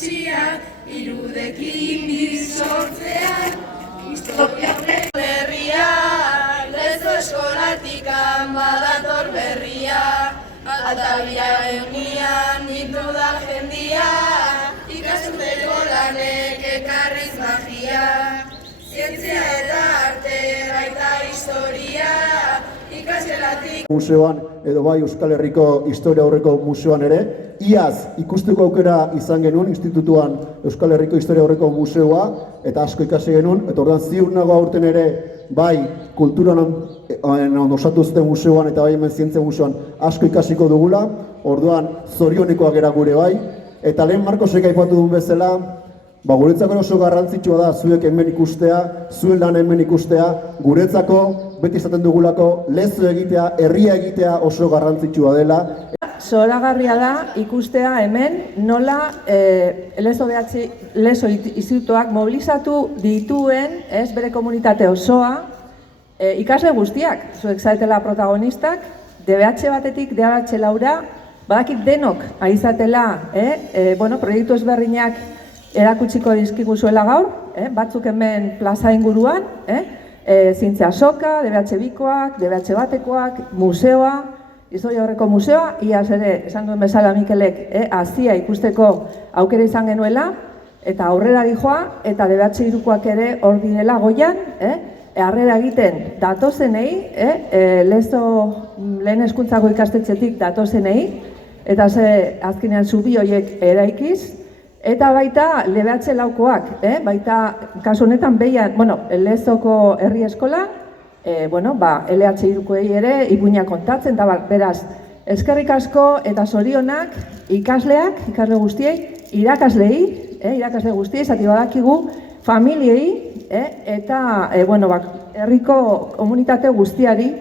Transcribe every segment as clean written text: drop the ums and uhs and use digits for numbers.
itxiak, irudekin bizortzean, historia berria, lezo eskolatik badator berria, atabia eunian ditu da jendia, ikasuteko lanek ekarriz magia, zientzia eta arte baita historia, ikasgelatik. Museoan edo bai Euskal Herriko Historia Aurreko Museoan ere, iaz ikusteko aukera izan genuen institutuan Euskal Herriko Historia Aurreko Museoa eta asko ikasi genuen, eta orduan ziur nago aurten ere bai kulturan osatu zuten museoan eta bai hemen zientzia museoan asko ikasiko dugula, orduan zorionekoak gara gure bai, eta lehen Markosek aipatu duen bezala, guretzako oso garrantzitsua da zuek hemen ikustea, zuen lan hemen ikustea, guretzako beti izaten dugulako lezo egitea, herria egitea oso garrantzitsua dela. Zoragarria da ikustea hemen nola lezo institutuak mobilizatu dituen bere komunitate osoa, ikasle guztiak, zuek zaretela protagonistak, DBH batetik, DBH laura, badakit denok aizatela, proiektu ezberdinak erakutsiko dizkiguzuela gaur, batzuk hemen plaza inguruan, zientzia soka, DBH bikoak, DBH batekoak, museoa, Historia Aurreko Museoa, iaz ere, esan duen bezala Mikelek, hazia ikusteko aukera izan genuela, eta aurrera dijoa, eta DBH irukoak ere hor direla goian, harrera egiten datozenei, lezo lehen hezkuntzako ikastetxetik datozenei, eta azkenean zubi horiek eraikiz, eta baita DBH laukoak, baita kasu honetan behian, lezoko herri eskola, LH irukoei ere ipuina kontatzen, eta beraz, eskerrik asko eta zorionak ikasleak, ikasle guztiei, irakasle guztiei, zati badakigu, familiei, eta herriko komunitate guztiari.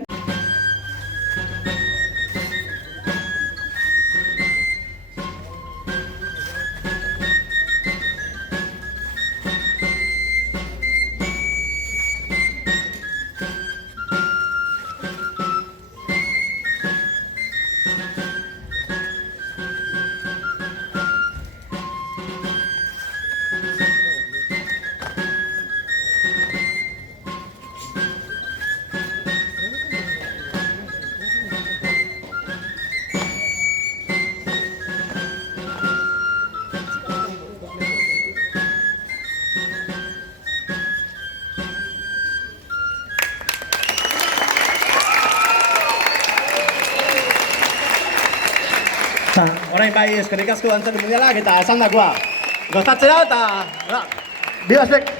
Orain bai eskerrik asko dantzari mundialak eta esandakoa. Gozatzera eta... Bibazbek!